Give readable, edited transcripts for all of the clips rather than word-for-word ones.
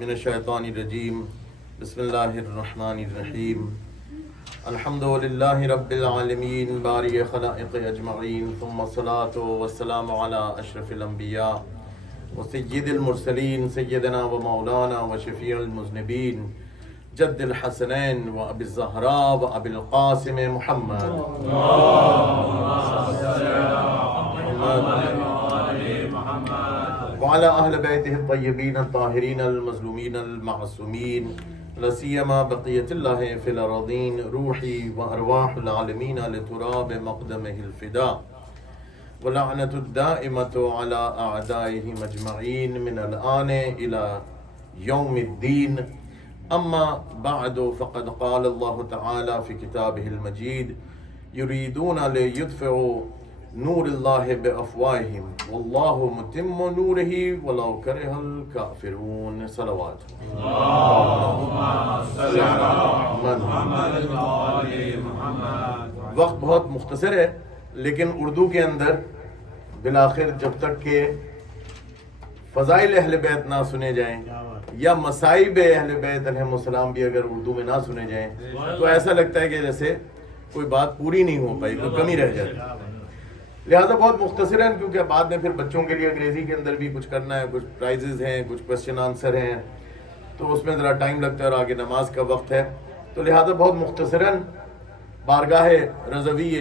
من الشیطان الرجیم بسم اللہ الرحمن الرحیم الحمد للہ رب العالمین باری خلائق اجمعین ثم الصلاة والسلام علی اشرف الانبیاء وسید المرسلین سیدنا و مولانا و شفیع المذنبین جد الحسنین و ابی الزہراء و ابی القاسم محمد وعلى أهل بيته الطيبين الطاهرين المظلومين المعصومين لا سيما بقية الله في الأراضين روحي وأرواح العالمين لتراب مقدمه الفداء ولعنة الدائمة على أعدائهم أجمعين من الآن إلى يوم الدين أما بعد فقد قال الله تعالى في كتابه المجيد يريدون ليطفئوا نور اللہ بافواہہم واللہ متم نورہ ولو کرہ الکافرون صلوات وقت بہت مختصر ہے لیکن اردو کے اندر بالآخر جب تک کہ فضائل اہل بیت نہ سنے جائیں یا مصائب اہل بیت علیہم السلام بھی اگر اردو میں نہ سنے جائیں تو ایسا لگتا ہے کہ جیسے کوئی بات پوری نہیں ہو پائی، کوئی کمی رہ جاتی۔ لہٰذا بہت مختصر ہیں کیونکہ بعد میں پھر بچوں کے لیے انگریزی کے اندر بھی کچھ کرنا ہے، کچھ پرائزز ہیں، کچھ کوسچن آنسر ہیں، تو اس میں ذرا ٹائم لگتا ہے اور آگے نماز کا وقت ہے، تو لہٰذا بہت مختصراً بارگاہ رضوی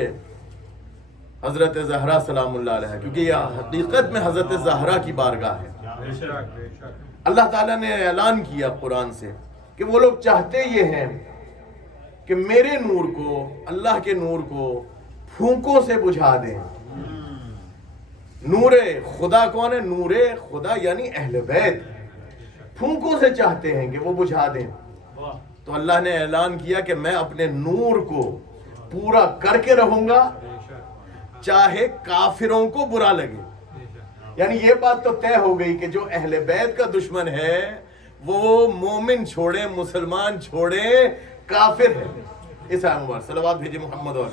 حضرت زہرا سلام اللہ علیہ، کیونکہ یہ حقیقت میں حضرت زہرا کی بارگاہ ہے۔ اللہ تعالیٰ نے اعلان کیا قرآن سے کہ وہ لوگ چاہتے یہ ہیں کہ میرے نور کو، اللہ کے نور کو پھونکوں سے بجھا دیں۔ نور خدا کون ہے؟ نور خدا یعنی اہل بیت، پھونکوں سے چاہتے ہیں کہ وہ بجھا دیں، تو اللہ نے اعلان کیا کہ میں اپنے نور کو پورا کر کے رہوں گا چاہے کافروں کو برا لگے۔ یعنی یہ بات تو طے ہو گئی کہ جو اہل بیت کا دشمن ہے وہ مومن چھوڑے، مسلمان چھوڑے، کافر ہے۔ اس آیت مبارک صلوات بھیجے محمد اور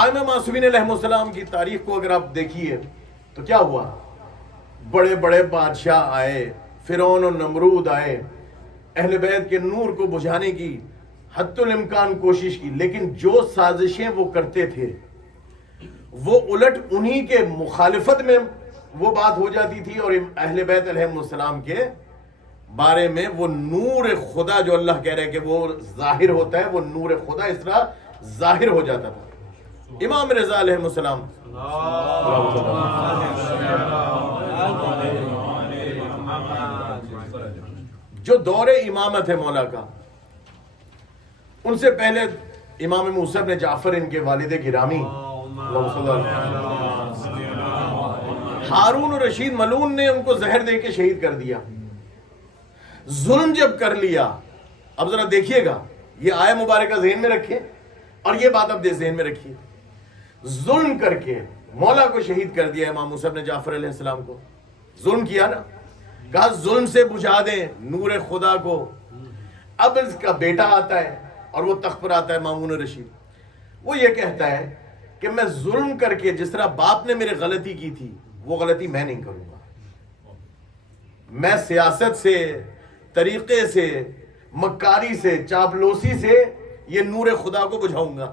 ائمہ معصومین علیہم السلام کی تاریخ کو اگر آپ دیکھیے تو کیا ہوا؟ بڑے بڑے بادشاہ آئے، فرعون و نمرود آئے، اہل بیت کے نور کو بجھانے کی حتی الامکان کوشش کی، لیکن جو سازشیں وہ کرتے تھے وہ الٹ انہی کے مخالفت میں وہ بات ہو جاتی تھی، اور اہل بیت علیہم السلام کے بارے میں وہ نور خدا جو اللہ کہہ رہے کہ وہ ظاہر ہوتا ہے، وہ نور خدا اس طرح ظاہر ہو جاتا تھا۔ امام رضا علیہ السلام جو دور امامت ہے مولا کا، ان سے پہلے امام موسیٰ بن جعفر ان کے والد گرامی ہارون رشید ملعون نے ان کو زہر دے کے شہید کر دیا۔ ظلم جب کر لیا، اب ذرا دیکھیے گا، یہ آیہ مبارکہ ذہن میں رکھیں اور یہ بات اب ذہن میں رکھیے، ظلم کر کے مولا کو شہید کر دیا امام موسیٰ بن جعفر علیہ السلام کو، ظلم کیا نا، کہا ظلم سے بجھا دیں نور خدا کو۔ اب اس کا بیٹا آتا ہے اور وہ تخت پر آتا ہے مامون رشید، وہ یہ کہتا ہے کہ میں ظلم کر کے جس طرح باپ نے میرے غلطی کی تھی وہ غلطی میں نہیں کروں گا، میں سیاست سے، طریقے سے، مکاری سے، چاپلوسی سے یہ نور خدا کو بجھاؤں گا۔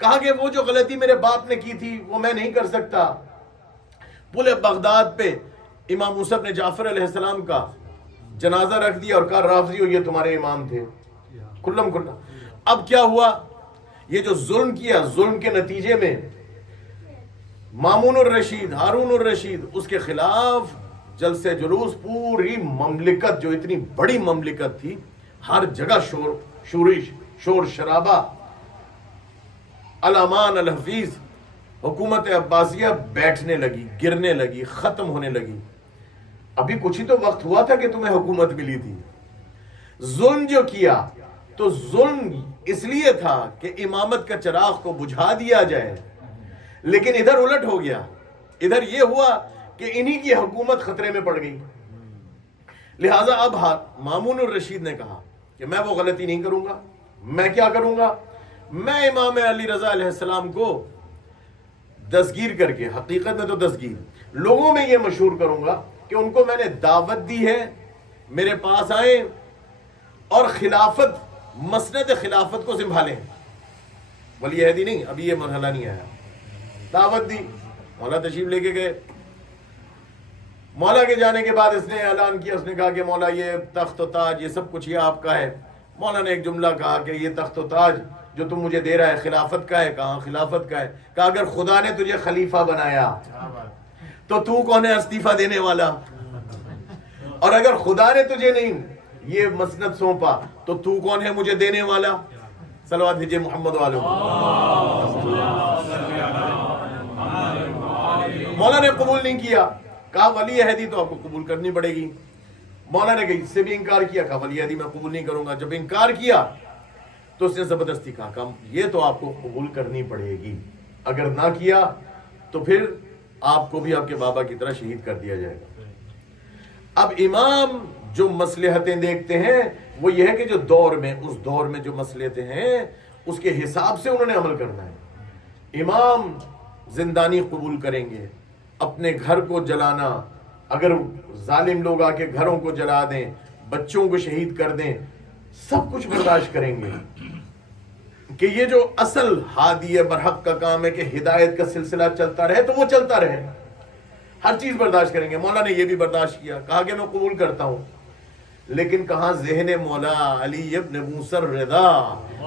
کہا کہ وہ جو غلطی میرے باپ نے کی تھی وہ میں نہیں کر سکتا۔ پورے بغداد پہ امام موسیٰ بن جعفر علیہ السلام کا جنازہ رکھ دیا اور کہا رافضیو یہ تمہارے امام تھے کلم کلہ۔ اب کیا ہوا؟ یہ جو ظلم کیا، ظلم کے نتیجے میں مامون الرشید، ہارون الرشید، اس کے خلاف جلسے جلوس، پوری مملکت جو اتنی بڑی مملکت تھی، ہر جگہ شورش، شور شرابہ، الامان الحفیظ، حکومت عباسیہ بیٹھنے لگی، گرنے لگی، ختم ہونے لگی۔ ابھی کچھ ہی تو وقت ہوا تھا کہ تمہیں حکومت ملی تھی۔ ظلم جو کیا تو ظلم اس لیے تھا کہ امامت کا چراغ کو بجھا دیا جائے، لیکن ادھر الٹ ہو گیا، ادھر یہ ہوا کہ انہی کی حکومت خطرے میں پڑ گئی۔ لہٰذا اب مامون الرشید نے کہا کہ میں وہ غلطی نہیں کروں گا، میں کیا کروں گا، میں امام علی رضا علیہ السلام کو دستگیر کر کے، حقیقت میں تو دستگیر لوگوں میں یہ مشہور کروں گا کہ ان کو میں نے دعوت دی ہے میرے پاس آئیں اور خلافت، مسند خلافت کو سنبھالیں. ولی عہدی نہیں، ابھی یہ مرحلہ نہیں آیا. دعوت دی، مولا تشریف لے کے گئے. مولا کے جانے کے بعد اس نے اعلان کیا، اس نے کہا کہ مولا یہ تخت و تاج یہ سب کچھ یہ آپ کا ہے. مولا نے ایک جملہ کہا کہ یہ تخت و تاج جو تم مجھے دے رہا ہے خلافت کا ہے. کہاں خلافت کا ہے؟ کہا اگر خدا نے تجھے خلیفہ بنایا تو تو کون ہے استعفیٰ دینے والا؟ اور اگر خدا نے تجھے نہیں یہ مسند سونپا تو تو کون ہے مجھے دینے والا؟ صلوات بھیجئے محمد والوں. مولا نے قبول نہیں کیا. کہا ولی عہدی تو آپ کو قبول کرنی پڑے گی. مولا نے اس سے بھی انکار کیا. کہا ولی عہدی میں قبول نہیں کروں گا. جب انکار کیا تو اس نے زبردستی کہا یہ تو آپ کو قبول کرنی پڑے گی، اگر نہ کیا تو پھر آپ کو بھی آپ کے بابا کی طرح شہید کر دیا جائے گا. اب امام جو مصلحتیں دیکھتے ہیں وہ یہ ہے کہ جو دور میں، اس دور میں جو مصلحتیں ہیں اس کے حساب سے انہوں نے عمل کرنا ہے. امام زندانی قبول کریں گے، اپنے گھر کو جلانا، اگر ظالم لوگ آ کے گھروں کو جلا دیں، بچوں کو شہید کر دیں، سب کچھ برداشت کریں گے کہ یہ جو اصل ہادی برحق کا کام ہے کہ ہدایت کا سلسلہ چلتا رہے تو وہ چلتا رہے. ہر چیز برداشت کریں گے. مولا نے یہ بھی برداشت کیا، کہا کہ میں قبول کرتا ہوں. لیکن کہاں ذہن مولا علی ابن موسیٰ الرضا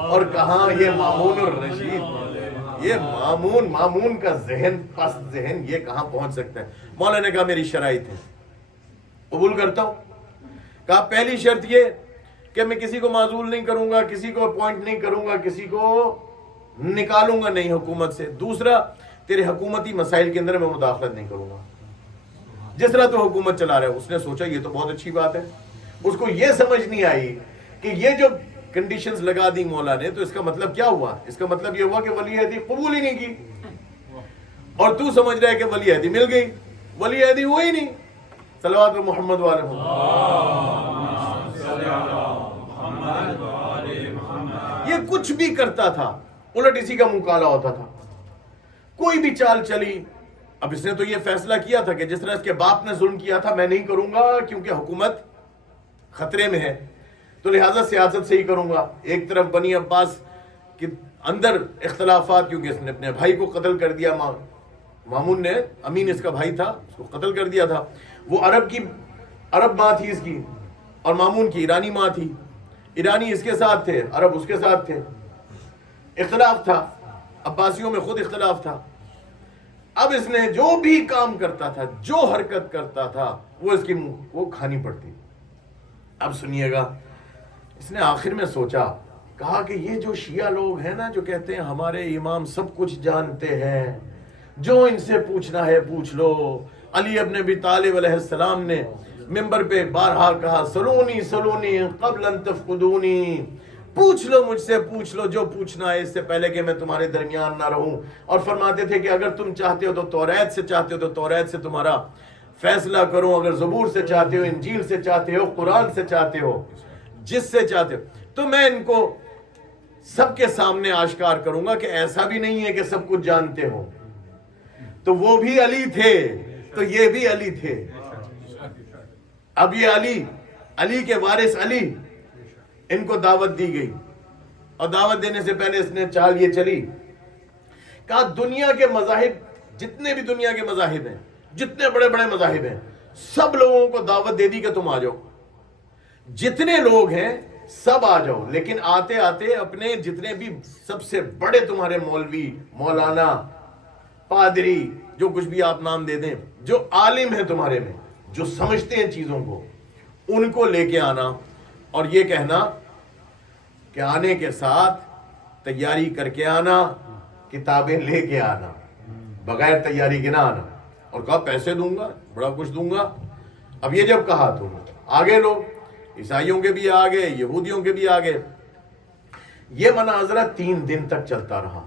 اور کہاں یہ مامون الرشید، یہ مامون کا ذہن، پست ذہن، یہ کہاں پہنچ سکتا ہے؟ مولا نے کہا میری شرائط ہے، قبول کرتا ہوں. کہا پہلی شرط یہ کہ میں کسی کو معزول نہیں کروں گا، کسی کو اپوائنٹ نہیں کروں گا، کسی کو نکالوں گا نہیں حکومت سے. دوسرا، تیرے حکومتی مسائل کے اندر میں مداخلت نہیں کروں گا، جس طرح تو حکومت چلا رہا ہے. اس نے سوچا یہ تو بہت اچھی بات ہے. اس کو یہ سمجھ نہیں آئی کہ یہ جو کنڈیشنز لگا دی مولا نے تو اس کا مطلب کیا ہوا؟ اس کا مطلب یہ ہوا کہ ولی عہدی قبول ہی نہیں کی. اور تو سمجھ رہا ہے کہ ولی عہدی مل گئی، ولی عہدی ہوا ہی نہیں. صلوات محمد والے یہ کچھ بھی کرتا تھا الٹ اسی کا منہ کالا ہوتا تھا. کوئی بھی چال چلی. اب اس نے تو یہ فیصلہ کیا تھا کہ جس طرح اس کے باپ نے ظلم کیا تھا میں نہیں کروں گا کیونکہ حکومت خطرے میں ہے، تو لہٰذا سیاست سے ہی کروں گا. ایک طرف بنی عباس کے اندر اختلافات، کیونکہ اس نے اپنے بھائی کو قتل کر دیا. مامون نے، امین اس کا بھائی تھا، اس کو قتل کر دیا تھا. وہ عرب ماں تھی اس کی، اور مامون کی ایرانی ماں تھی. ایرانی اس کے ساتھ تھے، عرب اس کے ساتھ تھے. اختلاف تھا، عباسیوں میں خود اختلاف تھا. اب اس نے جو بھی کام کرتا تھا، جو حرکت کرتا تھا، وہ اس کی وہ کھانی پڑتی. اب سنیے گا، اس نے آخر میں سوچا، کہا کہ یہ جو شیعہ لوگ ہیں نا جو کہتے ہیں ہمارے امام سب کچھ جانتے ہیں، جو ان سے پوچھنا ہے پوچھ لو. علی ابن ابی طالب علیہ السلام نے منبر پہ بارہا کہا سلونی سلونی قبل ان تفقدونی، پوچھ لو مجھ سے، پوچھ لو جو پوچھنا ہے اس سے پہلے کہ میں تمہارے درمیان نہ رہوں. اور فرماتے تھے کہ اگر تم چاہتے ہو تو توریت سے چاہتے ہو تو توریت سے تمہارا فیصلہ کروں، اگر زبور سے چاہتے ہو، انجیل سے چاہتے ہو، قرآن سے چاہتے ہو، جس سے چاہتے ہو، تو میں ان کو سب کے سامنے آشکار کروں گا کہ ایسا بھی نہیں ہے کہ سب کچھ جانتے ہو. تو وہ بھی علی تھے تو یہ بھی علی تھے. اب یہ علی کے وارث علی، ان کو دعوت دی گئی. اور دعوت دینے سے پہلے اس نے چال یہ چلی، کہا دنیا کے مذاہب، جتنے بھی دنیا کے مذاہب ہیں، جتنے بڑے بڑے مذاہب ہیں، سب لوگوں کو دعوت دے دی کہ تم آ جاؤ. جتنے لوگ ہیں سب آ جاؤ، لیکن آتے آتے اپنے جتنے بھی سب سے بڑے تمہارے مولوی، مولانا، پادری، جو کچھ بھی آپ نام دے دیں، جو عالم ہیں تمہارے میں، جو سمجھتے ہیں چیزوں کو، ان کو لے کے آنا. اور یہ کہنا کہ آنے کے ساتھ تیاری کر کے آنا، کتابیں لے کے آنا، بغیر تیاری کے نہ آنا. اور کہا پیسے دوں گا، بڑا کچھ دوں گا. اب یہ جب کہا تو آگے لوگ، عیسائیوں کے بھی آگے، یہودیوں کے بھی آگے. یہ مناظرہ 3 دن تک چلتا رہا.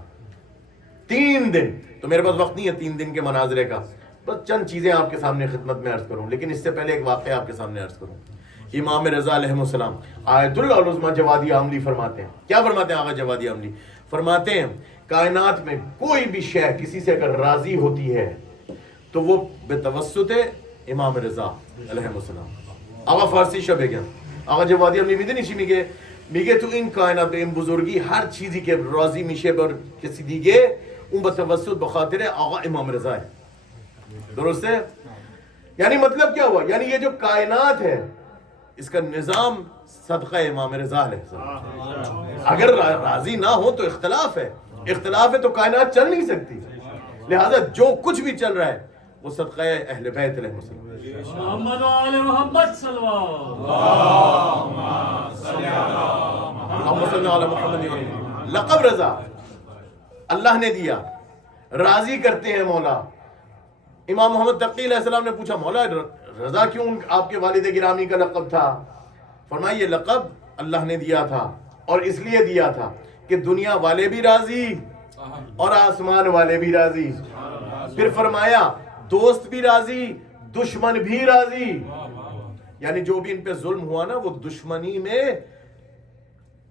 3 دن. تو میرے پاس وقت نہیں ہے 3 دن کے مناظرے کا، بس چند چیزیں آپ کے سامنے خدمت میں عرض کروں. لیکن اس سے پہلے ایک واقعہ آپ کے سامنے عرض کروں. امام رضا علیہ السلام آیت اللہ العظمیٰ جوادی عاملی فرماتے ہیں. کیا فرماتے ہیں آقا جوادی عاملی؟ فرماتے ہیں کائنات میں کوئی بھی شے کسی سے اگر راضی ہوتی ہے تو وہ بتوسط امام رضا علیہ السلام. آقا فارسی شبه گن آقا جوادی هم میبینی چی میگه تو این کائنات به این بزرگی هر چیزی که راضی میشه بر کسی دیگه اون به توسط به خاطر آقا امام رضا ہے. درسته؟ یعنی مطلب کیا ہوا؟ یعنی یہ جو کائنات ہے اس کا نظام صدقہ امام رضا علیہ السلام. اگر راضی نہ ہو تو اختلاف ہے تو کائنات چل نہیں سکتی. لہذا جو کچھ بھی چل رہا ہے وہ صدقہ اہل بیت علیہ السلام. محمد و آل محمد صلی اللہ. لقب رضا اللہ نے دیا, راضی کرتے ہیں مولا. امام محمد تقی علیہ السلام نے پوچھا مولا رضا کیوں آپ کے والد گرامی کا لقب تھا؟ فرمایا یہ لقب اللہ نے دیا تھا اور اس لیے دیا تھا کہ دنیا والے بھی راضی اور آسمان والے بھی راضی. پھر فرمایا دوست بھی راضی دشمن بھی راضی. یعنی جو بھی ان پہ ظلم ہوا نا وہ دشمنی میں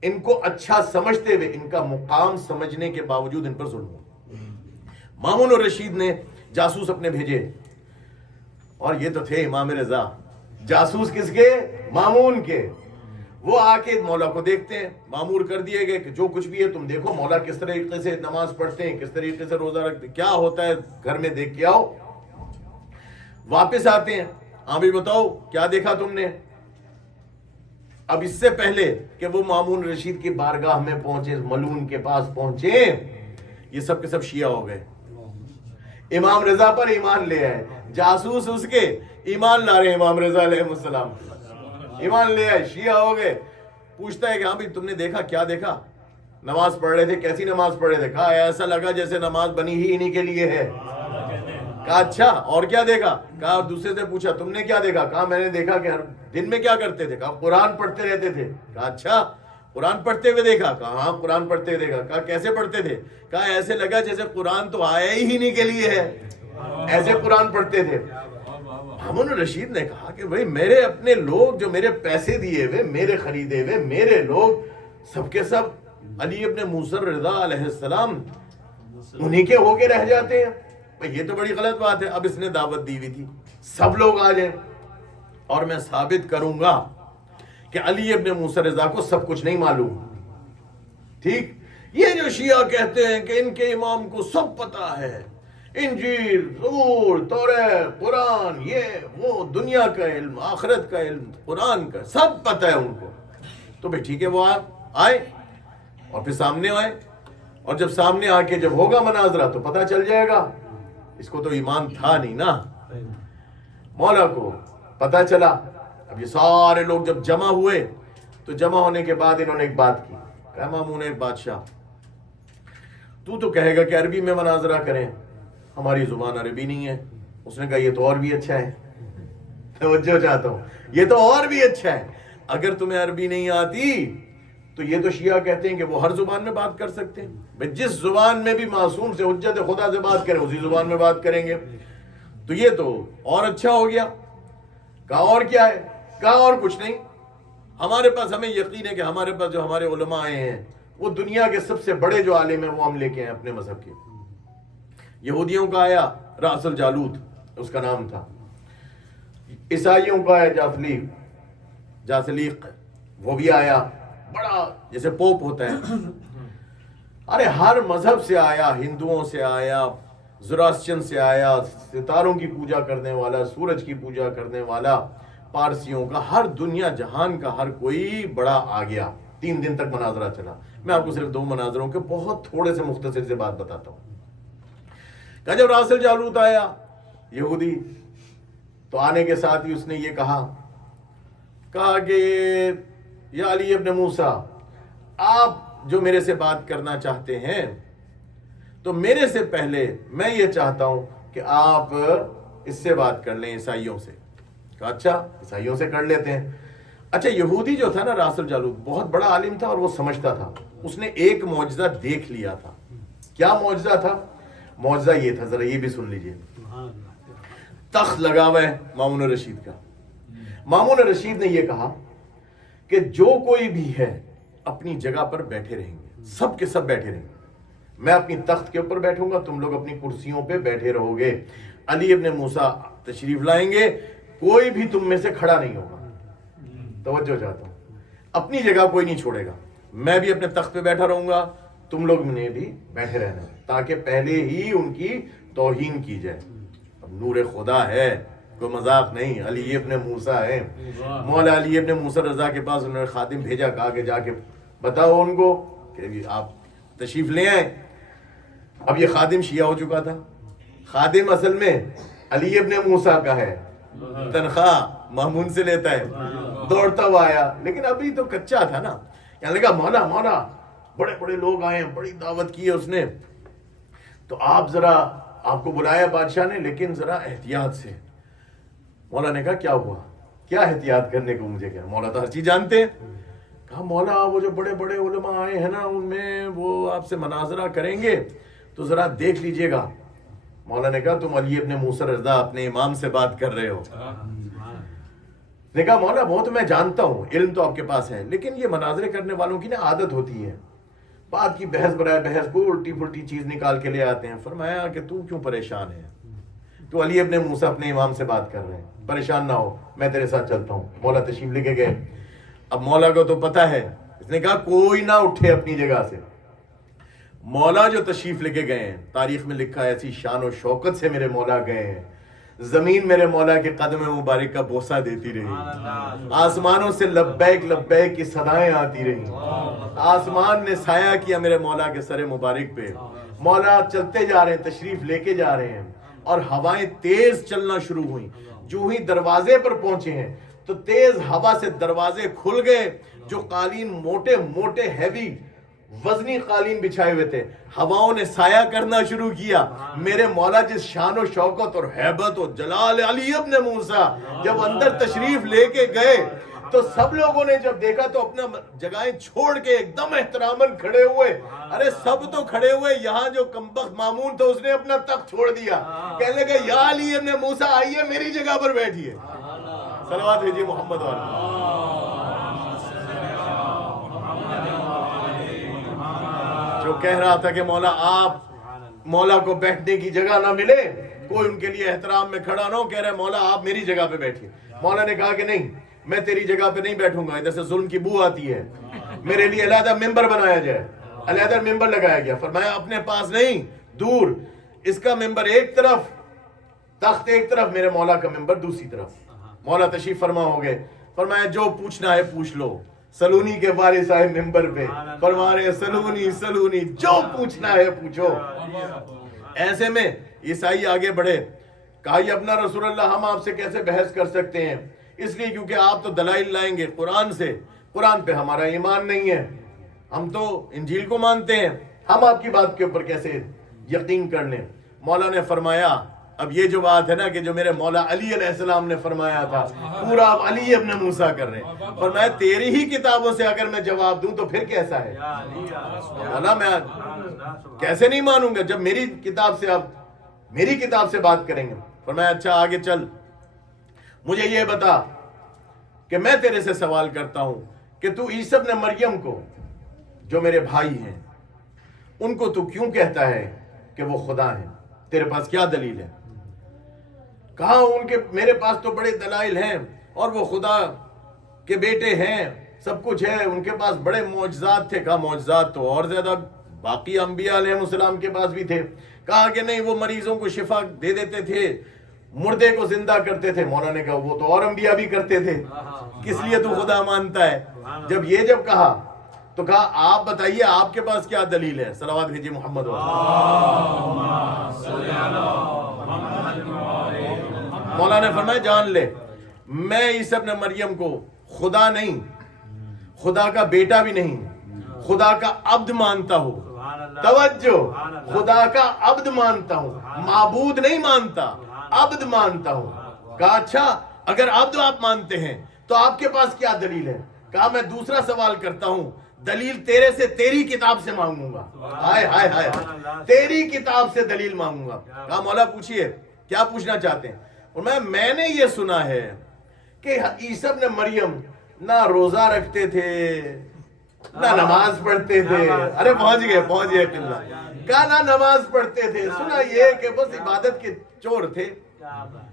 ان کو اچھا سمجھتے ہوئے ان کا مقام سمجھنے کے باوجود ان پر ظلم ہوا. مامون الرشید نے جاسوس اپنے بھیجے اور یہ تو تھے امام رضا. جاسوس کس کے؟ مامون کے. وہ آ کے مولا کو دیکھتے ہیں, مامور کر دیے گئے کہ جو کچھ بھی ہے تم دیکھو مولا کس طریقے سے نماز پڑھتے ہیں, کس طریقے سے روزہ رکھتے ہیں, کیا ہوتا ہے گھر میں دیکھ کے آؤ. واپس آتے ہیں, ہاں بھی بتاؤ کیا دیکھا تم نے. اب اس سے پہلے کہ وہ مامون رشید کی بارگاہ میں پہنچے, ملون کے پاس پہنچے, یہ سب کے سب شیعہ ہو گئے. امام رضا پر ایمان لے آئے. جاسوس اس کے ایمان لا رہے امام رضا علیہ السلام, ایمان لے آئے, شیعہ ہو گئے. پوچھتا ہے کہ ہاں بھی تم نے دیکھا, کیا دیکھا؟ نماز پڑھ رہے تھے, کیسی نماز پڑھ رہے تھے؟ کہا ایسا لگا جیسے نماز بنی ہی انہی کے لیے ہے. کہا اچھا اور کیا دیکھا؟ کہا دوسرے سے پوچھا تم نے کیا دیکھا؟ کہا میں نے دیکھا کہ ہر دن میں کیا کرتے تھے؟ کہا قرآن پڑھتے رہتے تھے. کہا اچھا قرآن پڑھتے ہوئے دیکھا؟ کہا ہاں قرآن پڑھتے ہوئے دیکھا. کہا کیسے پڑھتے تھے؟ کہا ایسے لگا جیسے قرآن تو آیا ہی انہی کے لیے ہے, ایسے قرآن پڑھتے تھے. مامون الرشید نے کہا کہ بھئی میرے اپنے لوگ جو میرے پیسے دیے ہوئے, میرے خریدے ہوئے, میرے لوگ سب کے سب علی ابن موسیٰ رضا علیہ السلام انہی کے ہو کے رہ جاتے ہیں. یہ تو بڑی غلط بات ہے. اب اس نے دعوت دی ہوئی تھی سب لوگ آ جائیں اور میں ثابت کروں گا کہ علی ابن موسیٰ رضا کو سب کچھ نہیں معلوم. ٹھیک, یہ جو شیعہ کہتے ہیں کہ ان کے امام کو سب پتا ہے, انجیل, زبور, توریت, قرآن, یہ وہ دنیا کا علم, آخرت کا علم, قرآن کا سب پتہ ہے ان کو, تو بھئی ٹھیک ہے وہ آئے اور پھر سامنے آئے. اور جب سامنے آ کے جب ہوگا مناظرہ تو پتہ چل جائے گا. اس کو تو ایمان تھا نہیں نا, مولا کو پتہ چلا. اب یہ سارے لوگ جب جمع ہوئے تو جمع ہونے کے بعد انہوں نے ایک بات کی. کہا مامون ایک بادشاہ, تو کہے گا کہ عربی میں مناظرہ کریں, ہماری زبان عربی نہیں ہے. اس نے کہا یہ تو اور بھی اچھا ہے, توجہ چاہتا ہوں, یہ تو اور بھی اچھا ہے. اگر تمہیں عربی نہیں آتی تو یہ تو شیعہ کہتے ہیں کہ وہ ہر زبان میں بات کر سکتے ہیں. بھئی جس زبان میں بھی معصوم سے حجت خدا سے بات کریں اسی زبان میں بات کریں گے, تو یہ تو اور اچھا ہو گیا. کہا اور کیا ہے؟ کہا اور کچھ نہیں, ہمارے پاس ہمیں یقین ہے کہ ہمارے پاس جو ہمارے علماء آئے ہیں وہ دنیا کے سب سے بڑے جو عالم ہیں وہ ہم لے کے ہیں اپنے مذہب کے. یہودیوں کا آیا راس الجالوت, اس کا نام تھا. عیسائیوں کا ہے جاسلیق, وہ بھی آیا, بڑا جیسے پوپ ہوتا ہے. ارے ہر مذہب سے آیا, ہندوؤں سے آیا, زراستین سے آیا, ستاروں کی پوجا کرنے والا, سورج کی پوجا کرنے والا, پارسیوں کا, ہر دنیا جہان کا ہر کوئی بڑا آ گیا. 3 دن تک مناظرہ چلا. میں آپ کو صرف 2 مناظروں کے بہت تھوڑے سے مختصر سے بات بتاتا ہوں. کہ جب راس الجالوت آیا یہودی تو آنے کے ساتھ ہی اس نے یہ کہا کہ یا علی ابن موسیٰ, آپ جو میرے سے بات کرنا چاہتے ہیں تو میرے سے پہلے میں یہ چاہتا ہوں کہ آپ اس سے بات کر لیں, عیسائیوں سے. کہا اچھا عیسائیوں سے کر لیتے ہیں. اچھا یہودی جو تھا نا راس الجالوت بہت بڑا عالم تھا اور وہ سمجھتا تھا. اس نے ایک معجزہ دیکھ لیا تھا. کیا معجزہ تھا؟ معجزہ یہ تھا, ذرا یہ بھی سن لیجئے. تخت لگا ہوا ہے مامون الرشید کا. مامون الرشید نے یہ کہا کہ جو کوئی بھی ہے اپنی جگہ پر بیٹھے رہیں گے, سب کے سب بیٹھے رہیں گے. میں اپنی تخت کے اوپر بیٹھوں گا, تم لوگ اپنی کرسیوں پہ بیٹھے رہو گے. علی ابن موسیٰ تشریف لائیں گے, کوئی بھی تم میں سے کھڑا نہیں ہوگا. توجہ چاہتا ہوں, اپنی جگہ کوئی نہیں چھوڑے گا. میں بھی اپنے تخت پہ بیٹھا رہوں گا, تم لوگ نے بھی بیٹھے رہنا, تاکہ پہلے ہی ان کی توہین کی جائے. اب نور خدا ہے, کوئی مذاق نہیں. علی ابن موسیٰ ہے, مولا علی ابن موسیٰ رضا کے پاس انہوں نے خادم بھیجا, کہا کہ جا کے بتاؤ ان کو کہ آپ تشریف لے آئیں. اب یہ خادم شیعہ ہو چکا تھا. خادم اصل میں علی ابن موسیٰ کا ہے, تنخواہ مامون سے لیتا ہے. دوڑتا ہوا آیا, لیکن ابھی تو کچا تھا نا. کہنے لگا مولا مولا بڑے بڑے لوگ آئے ہیں, بڑی دعوت کی ہے اس نے, تو آپ ذرا, آپ کو بلایا بادشاہ نے, لیکن ذرا احتیاط سے. مولا نے کہا کیا ہوا, کیا احتیاط کرنے کو مجھے کیا, مولا تو ہر چیز جانتے ہیں. کہا مولا وہ جو بڑے بڑے علماء آئے ہیں نا, ان میں وہ آپ سے مناظرہ کریں گے, تو ذرا دیکھ لیجئے گا. مولا نے کہا تم علی ابن موسیٰ رضا اپنے امام سے بات کر رہے ہو. نے کہا مولا وہ تو میں جانتا ہوں, علم تو آپ کے پاس ہے, لیکن یہ مناظرے کرنے والوں کی نا عادت ہوتی ہے, بات کی بحث برائے بحث کو الٹی پلٹی چیز نکال کے لے آتے ہیں. فرمایا کہ تو کیوں پریشان ہے, تو علی ابن موسیٰ اپنے امام سے بات کر رہے ہیں, پریشان نہ ہو, میں تیرے ساتھ چلتا ہوں. مولا تشریف لے کے گئے. اب مولا کو تو پتا ہے, اس نے کہا کوئی نہ اٹھے اپنی جگہ سے. مولا جو تشریف لے کے گئے ہیں, تاریخ میں لکھا ہے ایسی شان و شوکت سے میرے مولا گئے ہیں, زمین میرے مولا کے قدم مبارک کا بوسہ دیتی رہی, آسمانوں سے لبیک لبیک کی صدائیں آتی رہی, آسمان نے سایہ کیا میرے مولا کے سر مبارک پہ. مولا چلتے جا رہے ہیں, تشریف لے کے جا رہے ہیں, اور ہوائیں تیز چلنا شروع ہوئیں. جو ہی دروازے پر پہنچے ہیں تو تیز ہوا سے دروازے کھل گئے. جو قالین موٹے موٹے ہیوی وزنی قالین بچھائے ہوئے تھے, ہواؤں نے سایہ کرنا شروع کیا. میرے مولا جس شان و شوکت اور ہیبت و جلال علی ابن موسیٰ جب اندر تشریف لے کے گئے, تو سب لوگوں نے جب دیکھا تو اپنا جگہیں چھوڑ کے ایک دم احتراماً کھڑے ہوئے. ارے سب تو کھڑے ہوئے, یہاں جو کمبخت مامون تھا اس نے اپنا تخت چھوڑ دیا. کہنے لگے یا علی ابن موسیٰ آئیے میری جگہ پر بیٹھیے. صلوات بھیجیے محمد والے. جو کہہ رہا تھا کہ مولا آپ, مولا کو بیٹھنے کی جگہ نہ ملے, کوئی ان کے لیے احترام میں کھڑا نہ ہو, کہہ رہے مولا آپ میری جگہ پہ بیٹھیے. مولا نے کہا کہ نہیں, میں تیری جگہ پہ نہیں بیٹھوں گا, ادھر سے ظلم کی بو آتی ہے, میرے لیے علیحدہ ممبر بنایا جائے. علیحدہ ممبر لگایا گیا. فرمایا اپنے پاس نہیں, دور, اس کا ممبر ایک طرف, تخت ایک طرف, میرے مولا کا ممبر دوسری طرف. مولا تشریف فرما ہو گئے. فرمایا جو پوچھنا ہے پوچھ لو. سلونی کے وارث آئے ممبر پہ, فرما رہے سلونی سلونی جو پوچھنا ہے پوچھو. ایسے میں عیسائی آگے بڑھے, کہا یہ اپنا رسول اللہ ہم آپ سے کیسے بحث کر سکتے ہیں, اس لیے کیونکہ آپ تو دلائل لائیں گے قرآن سے, قرآن پہ ہمارا ایمان نہیں ہے, ہم تو انجیل کو مانتے ہیں, ہم آپ کی بات کے اوپر کیسے یقین کر لیں. مولا نے فرمایا اب یہ جو بات ہے نا کہ جو میرے مولا علی علیہ السلام نے فرمایا تھا, پورا آپ علی ابن موسیٰ کر رہے ہیں. فرمایا تیری ہی کتابوں سے اگر میں جواب دوں تو پھر کیسا ہے. مولا میں کیسے نہیں مانوں گا جب میری کتاب سے آپ میری کتاب سے بات کریں گے. فرمایا اچھا آگے چل, مجھے یہ بتا کہ میں تیرے سے سوال کرتا ہوں کہ تو عیسی ابن مریم کو, جو میرے بھائی ہیں, ان کو تو کیوں کہتا ہے کہ وہ خدا ہیں, تیرے پاس کیا دلیل ہے. کہا ان کے میرے پاس تو بڑے دلائل ہیں, اور وہ خدا کے بیٹے ہیں, سب کچھ ہے, ان کے پاس بڑے معجزات تھے. کہا معجزات تو اور زیادہ باقی انبیاء علیہ السلام کے پاس بھی تھے. کہا کہ نہیں, وہ مریضوں کو شفا دے دیتے تھے, مردے کو زندہ کرتے تھے. مولا نے کہا وہ تو اور انبیاء بھی کرتے تھے, کس لیے تو خدا مانتا ہے. جب کہا تو کہا آپ بتائیے آپ کے پاس کیا دلیل ہے. صلوات بھیجیے محمد. مولا نے فرمایا جان لے, میں عیسی ابن مریم کو خدا نہیں, خدا کا بیٹا بھی نہیں, خدا کا عبد مانتا ہوں. توجہ, خدا کا عبد مانتا ہوں, معبود نہیں مانتا, عبد مانتا ہوں. کہا اچھا اگر عبد آپ مانتے ہیں تو آپ کے پاس کیا دلیل ہے. کہا میں دوسرا سوال کرتا ہوں, دلیل تیرے سے تیری کتاب سے مانگوں گا. ہائے ہائے ہائے, تیری کتاب سے دلیل مانگوں گا. کہا مولا پوچھئے کیا پوچھنا چاہتے ہیں. اور میں نے یہ سنا ہے کہ عیسی ابن مریم نہ روزہ رکھتے تھے نہ نماز پڑھتے تھے. ارے پہنچ گئے قلہ. کہا نہ نماز پڑھتے تھے، سنا یہ کہ بس عبادت کے چور تھے.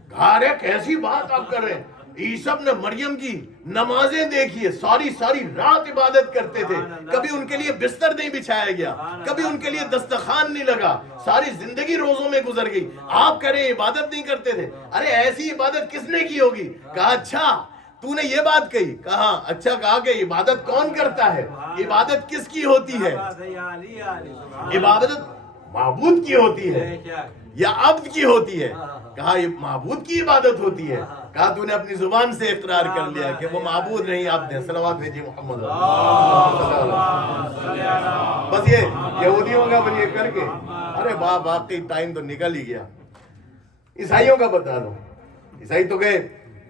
گھر ہے کیسی بات آپ کر رہے ہیں؟ عیسیٰ ابن مریم کی نمازیں دیکھیے، ساری رات عبادت کرتے تھے، کبھی ان کے لیے بستر نہیں بچھایا گیا، کبھی ان کے لیے دسترخوان نہیں لگا، ساری زندگی روزوں میں گزر گئی. آپ کہہ رہے ہیں عبادت نہیں کرتے تھے؟ ارے ایسی عبادت کس نے کی ہوگی؟ کہا اچھا تو نے یہ بات کہی؟ کہا اچھا، کہا کہ عبادت کون کرتا ہے؟ عبادت کس کی ہوتی ہے؟ عبادت معبود کی ہوتی ہے یا عبد کی ہوتی ہے؟ کہا یہ معبود کی عبادت ہوتی ہے. کہا تو نے اپنی زبان سے اقرار کر لیا کہ وہ معبود نہیں عبد ہیں. صلوات بھیجیے محمد. بس یہ یہودیوں کا بل یہ کر کے، ارے واقعی ٹائم تو نکل ہی گیا. عیسائیوں کا بتا دو، عیسائی تو گئے،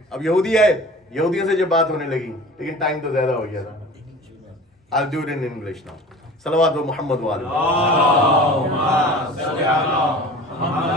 اب یہودی آئے، یہودیوں سے جب بات ہونے لگی لیکن ٹائم تو زیادہ ہو گیا تھا. I'll do it in English now. صلوات و محمد والے